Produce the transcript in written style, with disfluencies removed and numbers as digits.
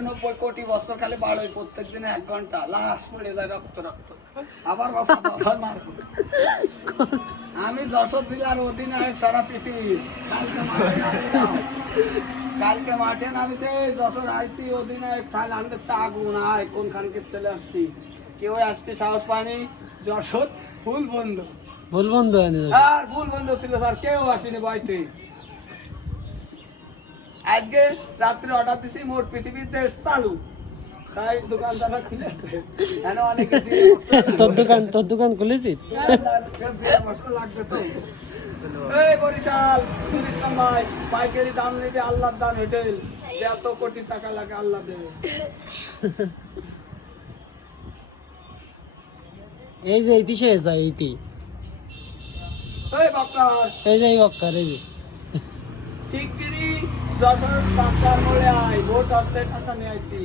90 কোটি বছর খালি বাড়োই প্রত্যেক দিনে 1 ঘন্টা লাশ পড়ে যায় রক্ত রক্ত আবার মারবো আমি যশোর জেলার অধিনায়ক সারা পৃথিবীর কালকে মাঠে নামিছে যশোর আইসি অধিনায়ক থাইল্যান্ডের আগুন আয় কোনখানকে চলে আসছি কেউ আসতে সাহস পায়নি যশোর ফুল বন্ধ আর ফুল বন্ধ ছিল স্যার কেউ আসেনি ভয়তে আজকে রাত্রে অর্ডার দিছি মোট পৃথিবীর দেশ চালু তাই দোকানদাররা খুলেছে এখানে অনেকে তোর দোকান খুলেছিস লাগবে তো এই বরিশাল ইসলাম ভাই পাইকারি দাম নিবে আল্লাহর দান হোটেল যে এত কোটি টাকা লাগে আল্লাহ দেবে এই যে ইতি শেষ হয় ইতি এই বাপ্পা এই যে বক্কার এই যে শিগগিরই যশোর বাচ্চার মোড়ে আয় ভোট অর্ধেক টাকা নিয়ে আসছি